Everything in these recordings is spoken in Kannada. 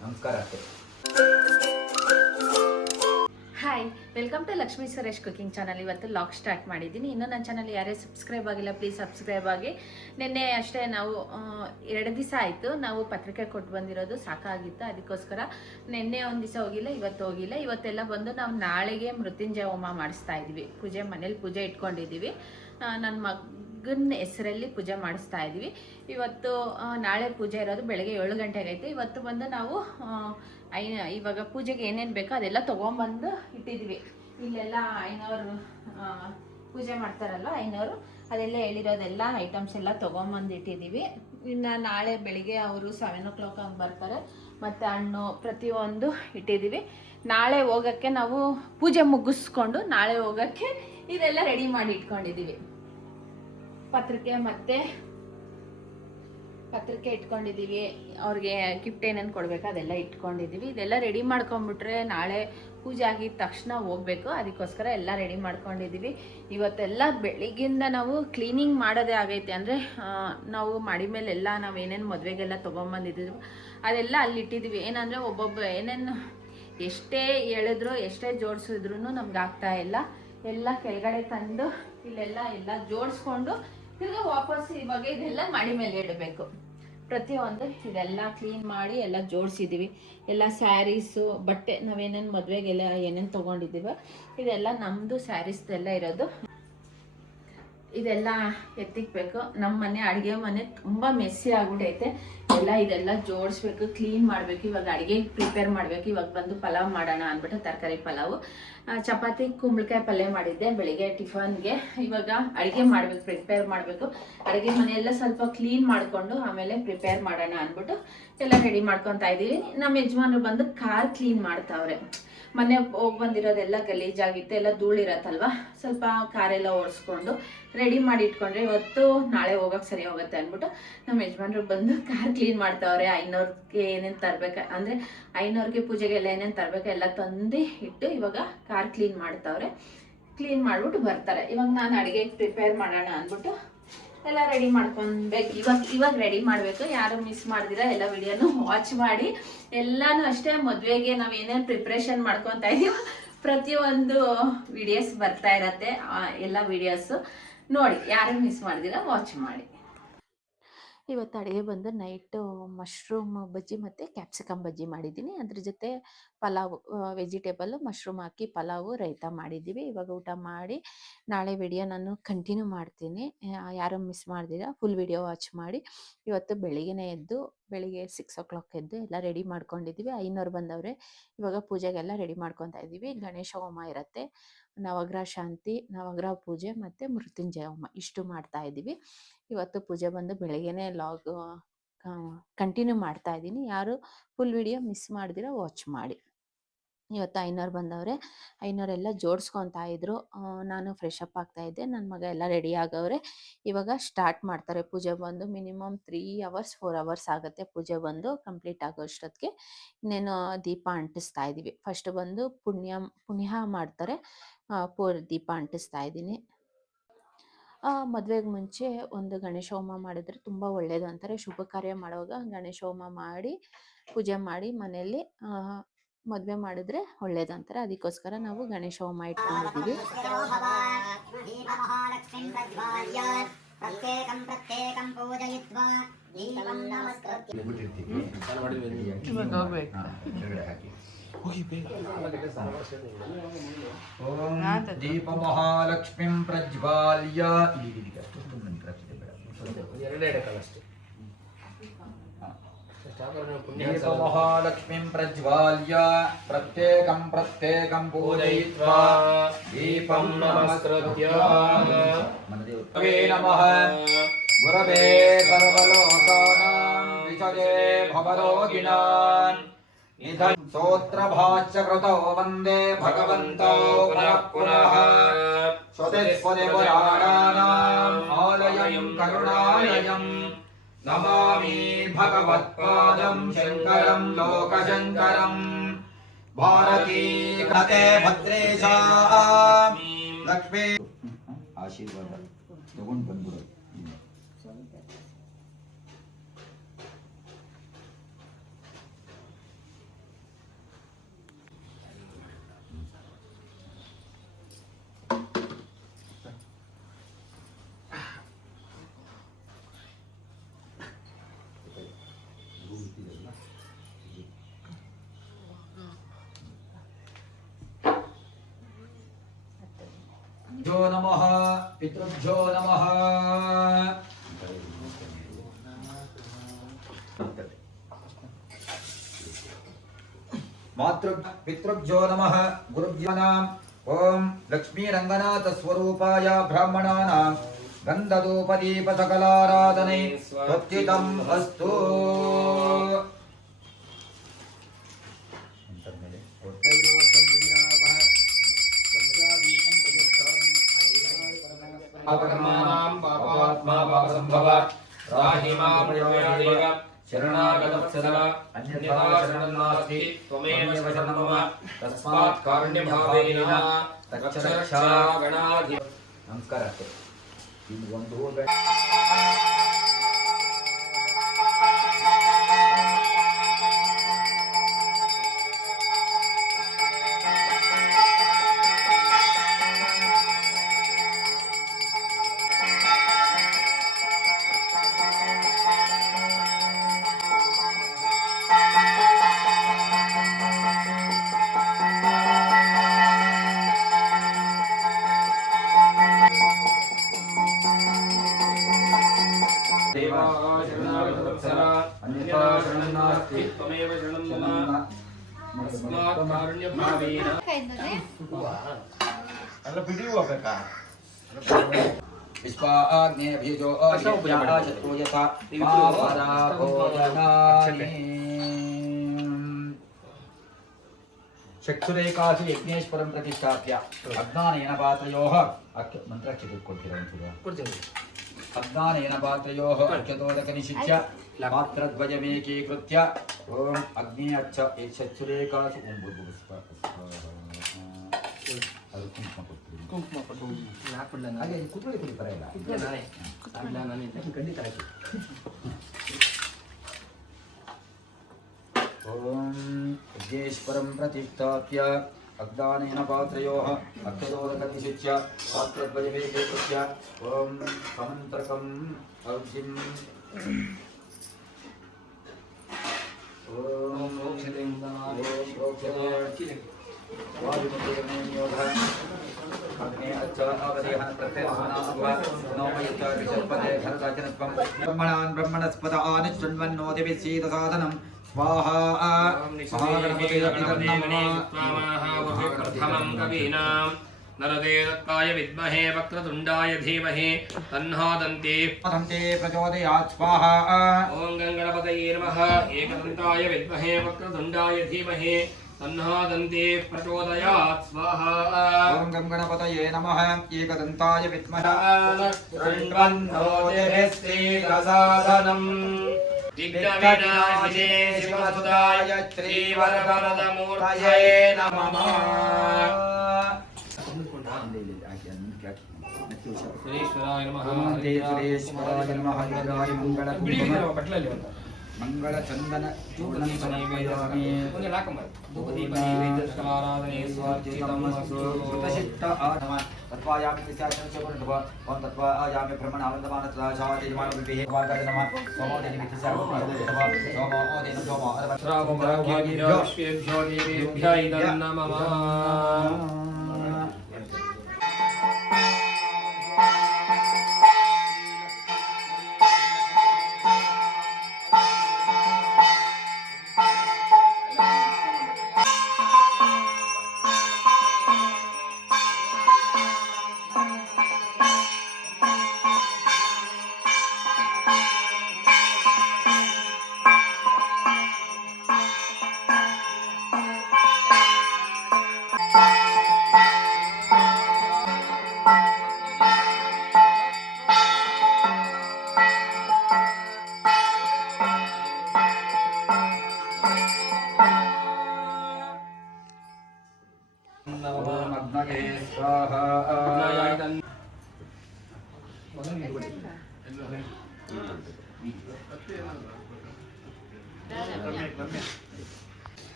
ನಮಸ್ಕಾರ. Hi, welcome to Lakshmi Suresh cooking channel. ಇವತ್ತು ಲಾಗ್ ಸ್ಟಾರ್ಟ್ ಮಾಡಿದ್ದೀನಿ. ಇನ್ನೂ ನನ್ನ ಚಾನಲ್ ಯಾರೇ ಸಬ್ಸ್ಕ್ರೈಬ್ ಆಗಿಲ್ಲ, ಪ್ಲೀಸ್ ಸಬ್ಸ್ಕ್ರೈಬ್ ಆಗಿ. ನಿನ್ನೆ ಅಷ್ಟೇ ನಾವು 2 ದಿವಸ ಆಯಿತು ನಾವು ಪತ್ರಿಕೆ ಕೊಟ್ಟು ಬಂದಿರೋದು, ಸಾಕಾಗಿತ್ತು. ಅದಕ್ಕೋಸ್ಕರ ನಿನ್ನೆ ಒಂದು ದಿವಸ ಹೋಗಿಲ್ಲ, ಇವತ್ತು ಹೋಗಿಲ್ಲ. ಇವತ್ತೆಲ್ಲ ಬಂದು ನಾವು ನಾಳೆಗೆ ಮೃತ್ಯುಂಜಯ ಹೋಮ ಮಾಡಿಸ್ತಾ ಇದ್ವಿ. ಮನೇಲಿ ಪೂಜೆ ಇಟ್ಕೊಂಡಿದ್ದೀವಿ. ನನ್ನ ಮಗನ ಹೆಸರಲ್ಲಿ ಪೂಜೆ ಮಾಡಿಸ್ತಾ ಇದ್ವಿ. ಇವತ್ತು ನಾಳೆ ಪೂಜೆ ಇರೋದು ಬೆಳಗ್ಗೆ 7 ಗಂಟೆಗೆ ಐತೆ. ಇವತ್ತು ಬಂದು ನಾವು ಇವಾಗ ಪೂಜೆಗೆ ಏನೇನು ಬೇಕೋ ಅದೆಲ್ಲ ತೊಗೊಂಬಂದು ಇಟ್ಟಿದ್ವಿ. ಇಲ್ಲೆಲ್ಲ ಐನೋರು ಪೂಜೆ ಮಾಡ್ತಾರಲ್ಲ, ಐನೋರು ಅದೆಲ್ಲ ಹೇಳಿರೋದೆಲ್ಲ ಐಟಮ್ಸ್ ಎಲ್ಲ ತೊಗೊಂಬಂದು ಇಟ್ಟಿದ್ದೀವಿ. ಇನ್ನು ನಾಳೆ ಬೆಳಿಗ್ಗೆ ಅವರು 7 o'clock ಹಂಗೆ ಬರ್ತಾರೆ. ಮತ್ತು ಹಣ್ಣು ಪ್ರತಿಯೊಂದು ಇಟ್ಟಿದ್ದೀವಿ. ನಾಳೆ ಹೋಗೋಕ್ಕೆ ನಾವು ಪೂಜೆ ಮುಗಿಸ್ಕೊಂಡು ನಾಳೆ ಹೋಗೋಕ್ಕೆ ಇದೆಲ್ಲ ರೆಡಿ ಮಾಡಿ ಇಟ್ಕೊಂಡಿದ್ದೀವಿ. ಪತ್ರಿಕೆ ಇಟ್ಕೊಂಡಿದ್ದೀವಿ. ಅವ್ರಿಗೆ ಗಿಫ್ಟ್ ಏನೇನು ಕೊಡಬೇಕು ಅದೆಲ್ಲ ಇಟ್ಕೊಂಡಿದ್ದೀವಿ. ಇದೆಲ್ಲ ರೆಡಿ ಮಾಡ್ಕೊಂಬಿಟ್ರೆ ನಾಳೆ ಪೂಜೆ ಆಗಿದ ತಕ್ಷಣ ಹೋಗ್ಬೇಕು. ಅದಕ್ಕೋಸ್ಕರ ಎಲ್ಲ ರೆಡಿ ಮಾಡ್ಕೊಂಡಿದ್ದೀವಿ. ಇವತ್ತೆಲ್ಲ ಬೆಳಿಗ್ಗಿಂದ ನಾವು ಕ್ಲೀನಿಂಗ್ ಮಾಡೋದೇ ಆಗೈತೆ. ಅಂದರೆ ನಾವು ಮಾಡಿ ಮೇಲೆ ಎಲ್ಲ ನಾವು ಏನೇನು ಮದುವೆಗೆಲ್ಲ ತೊಗೊಂಬಂದಿದ್ದೀವಿ ಅದೆಲ್ಲ ಅಲ್ಲಿಟ್ಟಿದ್ದೀವಿ. ಏನಂದರೆ ಒಬ್ಬೊಬ್ಬ ಏನೇನು ಎಷ್ಟೇ ಹೇಳಿದ್ರು ಎಷ್ಟೇ ಜೋಡಿಸಿದ್ರು ನಮ್ಗೆ ಆಗ್ತಾ ಇಲ್ಲ. ಎಲ್ಲ ಕೆಳಗಡೆ ತಂದು ಇಲ್ಲೆಲ್ಲ ಜೋಡಿಸ್ಕೊಂಡು ತಿರ್ಗಿ ವಾಪಸ್ ಇವಾಗ ಇದೆಲ್ಲ ಮಾಡಿ ಮೇಲೆ ಇಡಬೇಕು. ಪ್ರತಿಯೊಂದು ಇದೆಲ್ಲ ಕ್ಲೀನ್ ಮಾಡಿ ಎಲ್ಲ ಜೋಡಿಸಿದ್ದೀವಿ. ಎಲ್ಲ ಸ್ಯಾರೀಸು, ಬಟ್ಟೆ ನಾವೇನೇನು ಮದುವೆಗೆಲ್ಲ ಏನೇನು ತೊಗೊಂಡಿದ್ದೀವೋ ಇದೆಲ್ಲ ನಮ್ಮದು ಸ್ಯಾರೀಸ್ದೆಲ್ಲ ಇರೋದು. ಇದೆಲ್ಲ ಎತ್ತಿಕ್ಬೇಕು. ನಮ್ಮ ಮನೆ ಅಡುಗೆ ಮನೆ ತುಂಬ ಮೆಸ್ಸಿ ಆಗ್ಬಿಟ್ಟೈತೆ. ಇದೆಲ್ಲ ಜೋಡಿಸ್ಬೇಕು, ಕ್ಲೀನ್ ಮಾಡಬೇಕು. ಇವಾಗ ಅಡುಗೆ ಪ್ರಿಪೇರ್ ಮಾಡಬೇಕು. ಇವಾಗ ಬಂದು ಪಲಾವ್ ಮಾಡೋಣ ಅಂದ್ಬಿಟ್ಟು ತರಕಾರಿ ಪಲಾವು, ಚಪಾತಿ ಕುಂಬಳಕಾಯಿ ಪಲ್ಯ ಮಾಡಿದ್ದೆ ಬೆಳಿಗ್ಗೆ ಟಿಫನ್ಗೆ. ಇವಾಗ ಅಡುಗೆ ಮಾಡಬೇಕು, ಪ್ರಿಪೇರ್ ಮಾಡಬೇಕು. ಅಡುಗೆ ಮನೆಯೆಲ್ಲ ಸ್ವಲ್ಪ ಕ್ಲೀನ್ ಮಾಡಿಕೊಂಡು ಆಮೇಲೆ ಪ್ರಿಪೇರ್ ಮಾಡೋಣ ಅಂದ್ಬಿಟ್ಟು ಎಲ್ಲ ರೆಡಿ ಮಾಡ್ಕೊತಾ ಇದ್ದೀವಿ. ನಮ್ಮ ಯಜಮಾನರು ಬಂದು ಕಾರ್ ಕ್ಲೀನ್ ಮಾಡ್ತಾವ್ರೆ. ಮೊನ್ನೆ ಹೋಗಿ ಬಂದಿರೋದೆಲ್ಲ ಗಲೀಜಾಗಿತ್ತು, ಎಲ್ಲ ಧೂಳಿರತ್ತಲ್ವ, ಸ್ವಲ್ಪ ಕಾರೆಲ್ಲ ಓಡಿಸ್ಕೊಂಡು ರೆಡಿ ಮಾಡಿ ಇಟ್ಕೊಂಡ್ರೆ ಇವತ್ತು ನಾಳೆ ಹೋಗೋಕೆ ಸರಿ ಹೋಗುತ್ತೆ ಅಂದ್ಬಿಟ್ಟು ನಮ್ಮ ಯಜಮಾನ್ರು ಬಂದು ಕಾರ್ ಕ್ಲೀನ್ ಮಾಡ್ತಾವ್ರೆ. ಐನೋರ್ಗೆ ಏನೇನು ತರಬೇಕು ಅಂದರೆ ಐನೋರ್ಗೆ ಪೂಜೆಗೆಲ್ಲ ಏನೇನು ತರಬೇಕು ಎಲ್ಲ ತಂದು ಇಟ್ಟು ಇವಾಗ ಕಾರ್ ಕ್ಲೀನ್ ಮಾಡ್ತಾವ್ರೆ. ಕ್ಲೀನ್ ಮಾಡಿಬಿಟ್ಟು ಬರ್ತಾರೆ. ಇವಾಗ ನಾನು ಅಡುಗೆಗೆ ಪ್ರಿಪೇರ್ ಮಾಡೋಣ ಅಂದ್ಬಿಟ್ಟು ಎಲ್ಲ ರೆಡಿ ಮಾಡ್ಕೊಬೇಕು. ಇವಾಗ ರೆಡಿ ಮಾಡಬೇಕು. ಯಾರು ಮಿಸ್ ಮಾಡಿದಿರ ಎಲ್ಲ ವಿಡಿಯೋನು ವಾಚ್ ಮಾಡಿ. ಎಲ್ಲಾನು ಅಷ್ಟೇ ಮದುವೆಗೆ ನಾವು ಏನೇನು ಪ್ರಿಪ್ರೇಷನ್ ಮಾಡ್ಕೊತಾ ಇದೀವೋ ಪ್ರತಿಯೊಂದು ವಿಡಿಯೋಸ್ ಬರ್ತಾ ಇರತ್ತೆ. ಎಲ್ಲ ವಿಡಿಯೋಸು ನೋಡಿ, ಯಾರು ಮಿಸ್ ಮಾಡಿದಿರ ವಾಚ್ ಮಾಡಿ. ಇವತ್ತು ಅಡುಗೆ ಬಂದು ನೈಟು ಮಶ್ರೂಮ್ ಬಜ್ಜಿ ಮತ್ತು ಕ್ಯಾಪ್ಸಿಕಮ್ ಬಜ್ಜಿ ಮಾಡಿದ್ದೀನಿ. ಅದ್ರ ಜೊತೆ ಪಲಾವು, ವೆಜಿಟೇಬಲ್ಲು ಮಶ್ರೂಮ್ ಹಾಕಿ ಪಲಾವು, ರೈತ ಮಾಡಿದ್ದೀವಿ. ಇವಾಗ ಊಟ ಮಾಡಿ ನಾಳೆ ವಿಡಿಯೋ ನಾನು ಕಂಟಿನ್ಯೂ ಮಾಡ್ತೀನಿ. ಯಾರು ಮಿಸ್ ಮಾಡ್ದಿರ ಫುಲ್ ವಿಡಿಯೋ ವಾಚ್ ಮಾಡಿ. ಇವತ್ತು ಬೆಳಿಗ್ಗೆ 6 o'clock ಎದ್ದು ಎಲ್ಲ ರೆಡಿ ಮಾಡ್ಕೊಂಡಿದ್ದೀವಿ. ಐನೋರು ಬಂದವ್ರೆ. ಇವಾಗ ಪೂಜೆಗೆಲ್ಲ ರೆಡಿ ಮಾಡ್ಕೊತಾ ಇದ್ದೀವಿ. ಗಣೇಶ ಹೋಮ ಇರುತ್ತೆ, ನವಗ್ರಹ ಶಾಂತಿ, ನವಗ್ರಹ ಪೂಜೆ ಮತ್ತು ಮೃತ್ಯುಂಜಯ ಹೋಮ ಇಷ್ಟು ಮಾಡ್ತಾ ಇದ್ದೀವಿ. ಇವತ್ತು ಪೂಜೆ ಬಂದು ಬೆಳಗ್ಗೆನೇ ಲಾಗ್ ಕಂಟಿನ್ಯೂ ಮಾಡ್ತಾ ಇದ್ದೀನಿ. ಯಾರು ಫುಲ್ ವಿಡಿಯೋ ಮಿಸ್ ಮಾಡ್ದಿರ ವಾಚ್ ಮಾಡಿ. ಇವತ್ತು ಐನೋರು ಬಂದವ್ರೆ. ಐನೋರೆಲ್ಲ ಜೋಡಿಸ್ಕೊತಾ ಇದ್ರು. ನಾನು ಫ್ರೆಶ್ ಅಪ್ ಆಗ್ತಾ ಇದ್ದೆ. ನನ್ನ ಮಗ ಎಲ್ಲ ರೆಡಿ ಆಗವ್ರೆ. ಇವಾಗ ಸ್ಟಾರ್ಟ್ ಮಾಡ್ತಾರೆ. ಪೂಜೆ ಬಂದು ಮಿನಿಮಮ್ 3 hours 4 hours ಆಗುತ್ತೆ ಪೂಜೆ ಬಂದು ಕಂಪ್ಲೀಟ್ ಆಗೋಷ್ಟೊತ್ತಿಗೆ. ಇನ್ನೇನು ದೀಪ ಅಂಟಿಸ್ತಾ ಇದ್ದೀವಿ. ಫಸ್ಟ್ ಬಂದು ಪುಣ್ಯ ಮಾಡ್ತಾರೆ. ದೀಪ ಅಂಟಿಸ್ತಾ ಇದ್ದೀನಿ. ಮದುವೆಗೆ ಮುಂಚೆ ಒಂದು ಗಣೇಶ ಹೋಮ ಮಾಡಿದ್ರೆ ತುಂಬ ಒಳ್ಳೆಯದು ಅಂತಾರೆ. ಶುಭ ಕಾರ್ಯ ಮಾಡುವಾಗ ಗಣೇಶ ಹೋಮ ಮಾಡಿ ಪೂಜೆ ಮಾಡಿ ಮನೆಯಲ್ಲಿ ಮದುವೆ ಮಾಡಿದ್ರೆ ಒಳ್ಳೇದು ಅಂತಾರೆ. ಅದಕ್ಕೋಸ್ಕರ ನಾವು ಗಣೇಶ ಹೋಮ ಇಟ್ಕೊಂಡಿದ್ದೀವಿ. ಓಂ ದೀಪ ಮಹಾಲಕ್ಷ್ಮೀಂ ಪ್ರಜ್ವಾಲ್ಯ ದೀಪ ಮಹಾಲಕ್ಷ್ಮೀಂ ಪ್ರಜ್ವಾಲ್ಯ ಪ್ರತ್ಯೇಕಂ ಪೂಜಯಿತ್ವಾ ದೀಪಂ ನಮಸ್ಕೃತ್ಯ ನಮಃ ಗುರವೇ ಸರ್ವಲೋಕಾನಾಂ ವಿಷಯೇ ಭವರೋಗಿಣಾಂ ನಿಧನ್ ಸ್ತೋತ್ರಭಾಷ್ಯ ಕೃತೋ ವಂದೇ ಭಗವಂತೋ ಪುನಃ ಸ್ವದೇಶ್ವರೇ ಪುರಾಣಾನಾಂ ಆಲಯಂ ಕರುಣಾಲಯಂ ನಮಾಮಿ ಭಗವತ್ಪಾದಂ ಶಂಕರಂ ಲೋಕಶಂಕರಂ ಭಾರತೀ ಕತೆ ಭದ್ರೇಶಾ ಲಕ್ಷ್ಮೀ ಆಶೀರ್ವಾದ ತಗೊಂಡು ಬಂದ್ಬಿಡು. जो नमः पितृभ्यो नमः मातृ पितृभ्यो नमः गुरुभ्यो नमः ओम लक्ष्मी रंगनाथ स्वरूपाय ब्राह्मणानां गन्धधूपदीप सकलाराधने स्वस्तितम् अस्तु। अपकर्माणां पापात्मा पापसंभव राहि मां प्रयोजयेव शरणागतवत्सल अन्यथा शरणं नास्ति त्वमेव शरणं मम तस्मात् कारुण्यभावेन रक्ष रक्षा गणाधि नमस्कार अಷ್ಟೇ ಇನ್ನು ಒಂದು अन्यथा शरणं नास्ति त्वमेव शरणं मम तस्मात् कारुण्यभावेन ಅಲ್ಲ ಬಿಡಿ ಹೋಗಬೇಕಾ ವಿಶ್ವಾಗ್ನೇ ಬೀಜೋ ಅಶೌಪಯಾಚತೋ ಯಥಾ ಪಾವರಾ ಭೋಜನಾನಿ ಚಕ್ಷುರೇಕಾಸು ಯಜ್ಞೇಶ್ವರಂ ಪ್ರತಿಷ್ಠಾಪ್ಯ ಅಜ್ಞಾನೇನ ಪಾತ್ರಯೋಃ ಮಂತ್ರಾಕ್ಷತೆ ಕೊಡ್ತೀರಾ ಒಂಚೂರು अज्ञानेन पात्रयोः अर्घ्यतोदकनिषिच्य पात्रद्वयमेकीकृत्य ओम अग्नि अच्छ चक्षुरेकासु ओम बुद्बुस्पा ಅದು ಕುಂಕುಮ ಕೊಡ್ತೀವಿ ಹಾಗೆ ಕುತ್ಕೊಳ್ಳಿ ಕುಡಿ ಪರವಾಗಿಲ್ಲ ಖಂಡಿತ ಆಯ್ತು ಓಂ ಯಜ್ಞೇಶ್ವರಂ ಪ್ರತಿಷ್ಠಾಪ್ಯ अज्ञानेन पात्रयोः अक्षतोदकनिषिच्य पात्रद्वयमेकीकृत्य ओम समन्त्रकम् अर्घ्यम् ओम मोक्षते वायुमतेर्नियोगः अग्ने अच्छावदेहन प्रत्ययसनामः नौमयित्वा विशल्पते घरदाचनत्वं ब्रह्मणान् ब्रह्मणस्पद आनिष्ठन्वन्नोदिविसीदसाधनं स्वाहा महागणपते प्रथमं कवीनां नरदे दत्ताय विद्महे वक्रतुण्डाय धीमहि तन्नो दन्ति प्रचोदयात् स्वाहा ॐ गणपतये नमः एकदन्ताय विद्महे वक्रतुण्डाय धीमहि तन्नो दन्ति प्रचोदयात् स्वाहा ॐ गणपतये नमः एकदन्ताय विद्महे तन्नोदिभिस्सीदसाधनम् विघ्नविनाशिने शिवसुताय श्रीवरवरदमूर्तये नमः सुरेश्वराय नमः सुरेश्वराय नमः इंद्राय मंगल मंगलचंदन चूर्णं समर्पयामि आराधने स्वार्चितमस्तु कृतशिष्ट नमः तत्वायामि विस्याचनस्य वर्णव ओम तत्वायामि ब्रह्मणानन्दमानसदा शावातिजमानविभिः वार्गाय नमः सोमोदेनि विधिसारभूतः सोमोदेन सोमो श्रावभाग्येभ्यो विश्वेभ्यो देवेभ्यो इदं नमः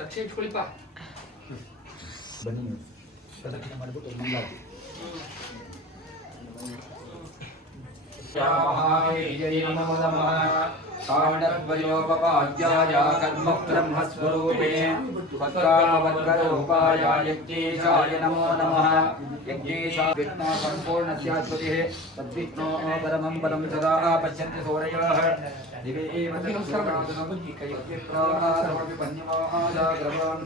ರಕ್ಷೆ ಇಟ್ಕೊಳ್ಳಿಪ್ಪ. ಬನ್ನಿ ಪ್ರದಕ್ಷಿಣೆ ಮಾಡಿಬಿಟ್ಟು ಮಂಗಳಾರತಿ. ನಮೋ ನಮಃ ಕಾಂಡದ್ವಯೋಪಪಾದ್ಯಾಯ ಕರ್ಮ ಬ್ರಹ್ಮಸ್ವರೂಪೇ ವಕ್ರಾವಕ್ರರೂಪಾಯ ಯಜ್ಞೇಶಾಯ ನಮೋ ನಮಃ. ಯಜ್ಞೇಶ ವಿಷ್ಣು ಸಂಪೂರ್ಣಸ್ಯಾಧಿಪತಿಃ ತದ್ವಿಷ್ಣೋ ಪರಮಂ ಪದಂ ಸದಾ ಪಶ್ಯಂತಿ ಸೂರಯಃ ದಿವೇವ ತತ್ಪ್ರಾಣಾದಮಪಿ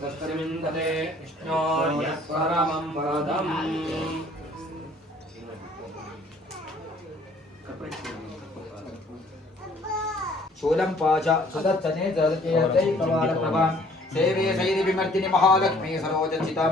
ದಸ್ತರಿವಿಂದತೆ ವಿಷ್ಣೋರ್ಯ ಪರಮಂ ಪದಂ. शूलं पाच सुदत्सने जलचेतै कवालप्रभां सेवे सैरि विमर्दिनि महालक्ष्मी सरोजचितां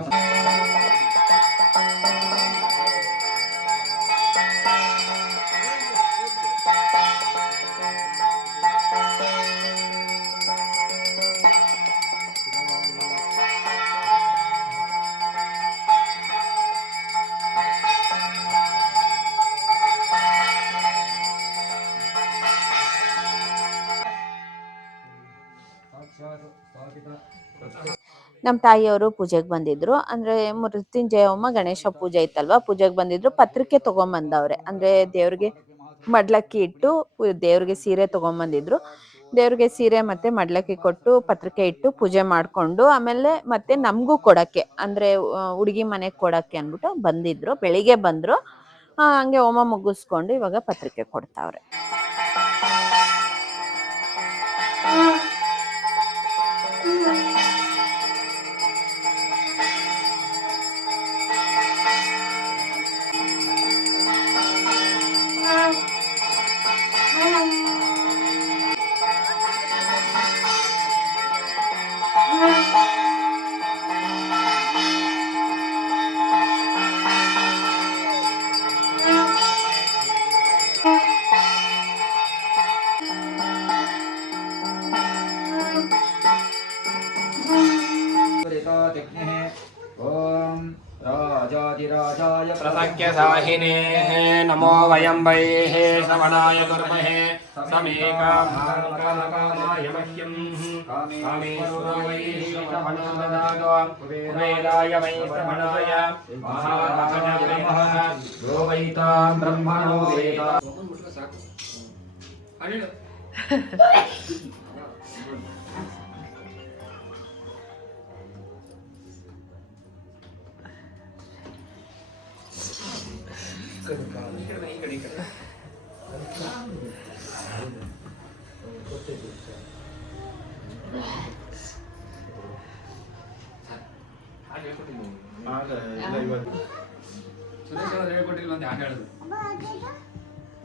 ನಮ್ಮ ತಾಯಿಯವರು ಪೂಜೆಗೆ ಬಂದಿದ್ರು. ಅಂದ್ರೆ ಮೃತ್ಯುಂಜಯ ಹೋಮ ಗಣೇಶ ಪೂಜೆ ಇತ್ತಲ್ವಾ, ಪೂಜೆಗೆ ಬಂದಿದ್ರು. ಪತ್ರಿಕೆ ತಗೊಂಬಂದವ್ರೆ. ಅಂದ್ರೆ ದೇವ್ರಿಗೆ ಮಡ್ಲಕ್ಕಿ ಇಟ್ಟು ದೇವ್ರಿಗೆ ಸೀರೆ ತಗೊಂಬಂದಿದ್ರು. ದೇವ್ರಿಗೆ ಸೀರೆ ಮತ್ತೆ ಮಡ್ಲಕ್ಕಿ ಕೊಟ್ಟು ಪತ್ರಿಕೆ ಇಟ್ಟು ಪೂಜೆ ಮಾಡ್ಕೊಂಡು ಆಮೇಲೆ ಮತ್ತೆ ನಮಗೂ ಕೊಡಕ್ಕೆ ಅಂದ್ರೆ ಹುಡುಗಿ ಮನೆಗೆ ಕೊಡಕ್ಕೆ ಅನ್ಬಿಟ್ಟು ಬಂದಿದ್ರು. ಬೆಳಿಗ್ಗೆ ಬಂದ್ರು. ಹಂಗೆ ಹೋಮ ಮುಗಿಸ್ಕೊಂಡು ಇವಾಗ ಪತ್ರಿಕೆ ಕೊಡ್ತಾವ್ರೆ. प्रसख्यसाहिने नमो वयं वैः श्रवणाय कुर्महे समेकामाय मह्यं कामेश्वराय श्रवणो कुबेराय वै श्रवणाय महाराजाय नमः यो वैतां ब्रह्मणो वेदा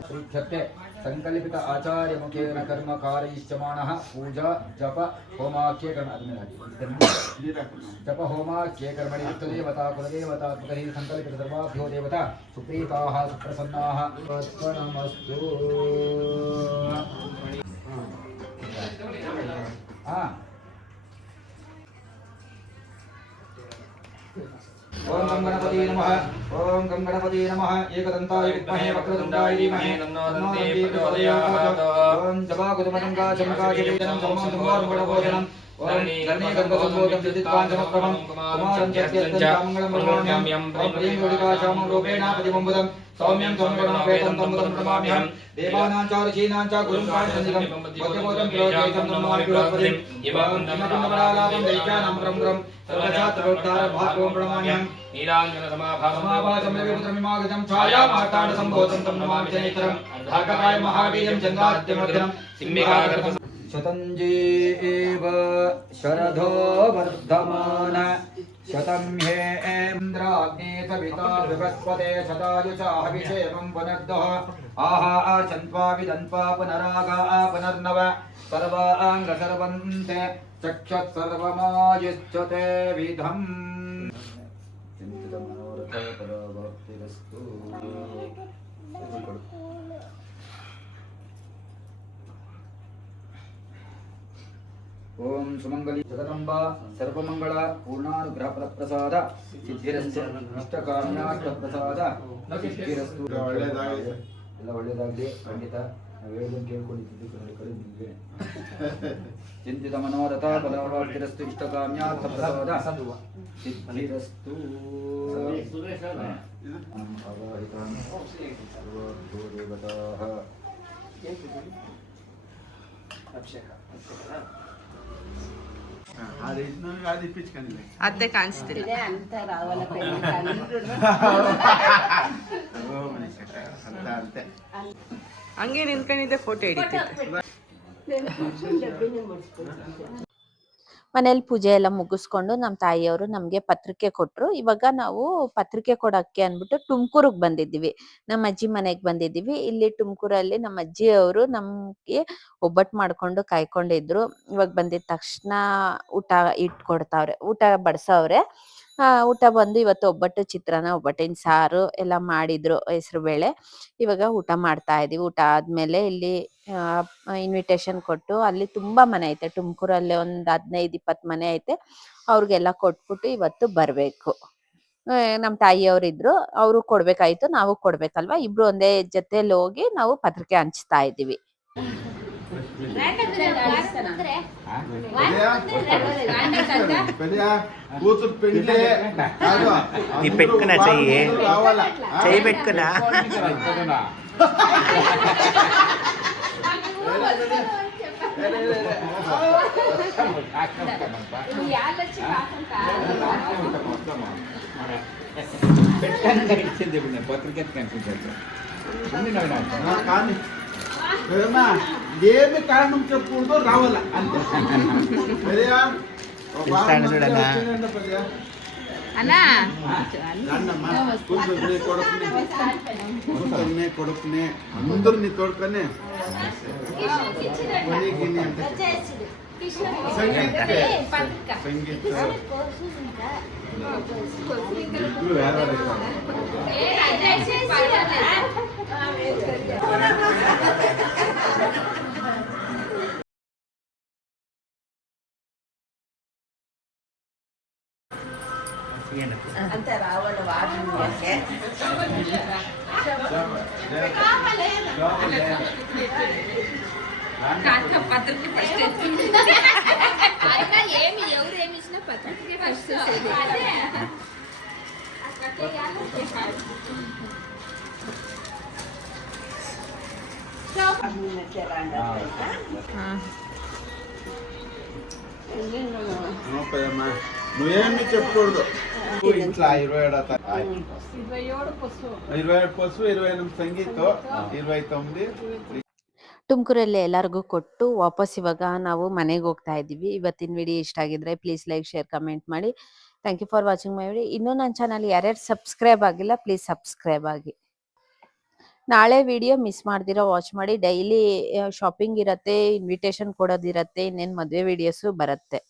श्रीक्षत्रे संकल्पित आचार्य मुखेन कर्म कारयिष्यमाणः पूजा जप होमाख्ये कर्म जप होमाख्ये कर्मणि इष्टदेवता कुलदेवता पुतहि संकल्पित सर्वाभ्यो देवता सुप्रीताः सुप्रसन्नाः अर्पणमस्तु। ओम गं गणपति नमः। ओम गं गणपति नमः। एकदन्ताय विद्महे वक्रतुण्डाय धीमहि तन्नो दन्ती प्रचोदयात्। ओम जपाकुसुमदङ्गा चमकाचलीजनं समोदङ्गोर्गणभोजनम् ओम धर्मे गङ्गसम्भोगं विदित्वाञ्चमप्रभं कुमारं चत्यत्यं चामङ्गलं ब्रह्मण्यं प्रेमयोगिकाशामं रूपेण प्रतिबम्बुदं सौम्यं सौम्यगणोपेतं तं मुदं प्रणमाम्यहं देवानां च ऋषीणां च गुरुं पाणिसन्निधं मध्यबोधं प्रोजेतं नमामि बृहस्पतिं इवकुण्डमलालापं दैत्यानां परं सर्वजातरोद्धारं भागवं प्रणमाम्यहं नीलाञ्जनसमाभासं छायामार्ताण्डसम्भोधं तं नमामि चैत्रं धाककाय महावीर्यं चन्द्राद्यमर्दनं सिंहिकागर्भं शतञ्जीव शरदो वर्धमान शतं हेन्द्राग्ने सविता बृहस्पते शतायुषा हविषेमं पुनर्दः आहा चन्त्वा विदन्त्वा पुनरागा पुनर्नव सर्वाङ्ग सर्वन्ते चक्षुः सर्वमायुष्यते विधम् चिन्तितमनोरथपरवर्तिरस्तु। ओम सुमंगली जगदंबा सर्वमंगल पूर्णानुग्रह फलप्रसाद सिद्धिरस्तु इष्टकाम्याष्ट प्रसाद सिद्धिरस्तु। ಎಲ್ಲ ಒಳ್ಳೇದಾಗಲಿ. ಖಂಡಿತ ನಾವು ಹೇಳಿದ್ದನ್ನು ಕೇಳ್ಕೊಂಡಿದ್ದು ಕಡೆ ನಿಮಗೆ ಚಿಂತಿತ ಮನೋರಥ ಫಲವಾಪ್ತಿರಸ್ತು ಇಷ್ಟಕಾಮ್ಯಾರ್ಥಪ್ರಸಾದ ಸಿದ್ಧಿರಸ್ತು. ಅವಾಹಿತಾನ್ ಸರ್ವಭೋ ದೇವತಾಃ. ಅತ್ತೆ ಕಾಣಿಸ್ತಿಲ್ಲ. ಅಂತ ರಾವಲ ಹಂಗೆ ನಿಂತ್ಕೊಂಡಿದ್ದೆ ಫೋಟೋ ಹಿಡಿತಿದ್ದೆ. ಮನೇಲಿ ಪೂಜೆ ಎಲ್ಲ ಮುಗಿಸ್ಕೊಂಡು ನಮ್ಮ ತಾಯಿಯವರು ನಮಗೆ ಪತ್ರಿಕೆ ಕೊಟ್ಟರು. ಇವಾಗ ನಾವು ಪತ್ರಿಕೆ ಕೊಡೋಕ್ಕೆ ಅಂದ್ಬಿಟ್ಟು ತುಮಕೂರಿಗೆ ಬಂದಿದ್ದೀವಿ. ನಮ್ಮ ಅಜ್ಜಿ ಮನೆಗೆ ಬಂದಿದ್ದೀವಿ. ಇಲ್ಲಿ ತುಮಕೂರಲ್ಲಿ ನಮ್ಮ ಅಜ್ಜಿಯವರು ನಮಗೆ ಒಬ್ಬಟ್ಟು ಮಾಡ್ಕೊಂಡು ಕಾಯ್ಕೊಂಡಿದ್ರು. ಇವಾಗ ಬಂದಿದ ತಕ್ಷಣ ಊಟ ಇಟ್ಕೊಡ್ತಾವ್ರೆ, ಊಟ ಬಡಿಸವ್ರೆ. ಊಟ ಬಂದು ಇವತ್ತು ಒಬ್ಬಟ್ಟು, ಚಿತ್ರಾನ್ನ, ಒಬ್ಬಟ್ಟಿನ ಸಾರು ಎಲ್ಲ ಮಾಡಿದ್ರು, ಹೆಸರು ಬೇಳೆ. ಇವಾಗ ಊಟ ಮಾಡ್ತಾ ಇದೀವಿ. ಊಟ ಆದ್ಮೇಲೆ ಇಲ್ಲಿ ಇನ್ವಿಟೇಷನ್ ಕೊಟ್ಟು, ಅಲ್ಲಿ ತುಂಬಾ ಮನೆ ಐತೆ ತುಮಕೂರಲ್ಲಿ, ಒಂದ್ 15-20 ಮನೆ ಐತೆ. ಅವ್ರಿಗೆಲ್ಲ ಕೊಟ್ಬಿಟ್ಟು ಇವತ್ತು ಬರ್ಬೇಕು. ನಮ್ ತಾಯಿಯವ್ರು ಇದ್ರು, ಅವರು ಕೊಡ್ಬೇಕಾಯ್ತು, ನಾವು ಕೊಡ್ಬೇಕಲ್ವಾ. ಇಬ್ರು ಒಂದೇ ಜೊತೆಲಿ ಹೋಗಿ ನಾವು ಪತ್ರಿಕೆ ಹಂಚ್ತಾ ಇದೀವಿ. నీ పెట్టుకున్నా చెయ్యి చెయ్యి పెట్టుకున్నా ఏమి కారణం చెప్పకూడదు రావాల అంతే. కొడుకునే అందరిని తోడుకొని ಅಂತ ರಾವಣ ವಾದ್ಯಕ್ಕೆ పత్రిక ఫస్ట్ ఏమి ఎవరు ఏమి ఇచ్చినా పత్రిక ఫస్ట్ నువ్వేమి చెప్పకూడదు. ఇంట్లో 27 పసుపు 28 సంగీతం 29 ತುಮಕೂರಲ್ಲಿ ಎಲ್ಲರಿಗೂ ಕೊಟ್ಟು ವಾಪಸ್ ಇವಾಗ ನಾವು ಮನೆಗೆ ಹೋಗ್ತಾ ಇದ್ದೀವಿ. ಇವತ್ತಿನ ವಿಡಿಯೋ ಇಷ್ಟ ಆಗಿದ್ರೆ ಪ್ಲೀಸ್ ಲೈಕ್, ಶೇರ್, ಕಮೆಂಟ್ ಮಾಡಿ. Thank you for watching my video. ಇನ್ನೂ ನನ್ನ ಚಾನಲ್ ಯಾರ್ಯಾರು ಸಬ್ಸ್ಕ್ರೈಬ್ ಆಗಿಲ್ಲ ಪ್ಲೀಸ್ ಸಬ್ಸ್ಕ್ರೈಬ್ ಆಗಿ. ನಾಳೆ ವಿಡಿಯೋ ಮಿಸ್ ಮಾಡ್ದಿರೋ ವಾಚ್ ಮಾಡಿ. ಡೈಲಿ ಶಾಪಿಂಗ್ ಇರತ್ತೆ, ಇನ್ವಿಟೇಷನ್ ಕೊಡೋದಿರತ್ತೆ, ಇನ್ನೇನು ಮದುವೆ ವಿಡಿಯೋಸು ಬರುತ್ತೆ.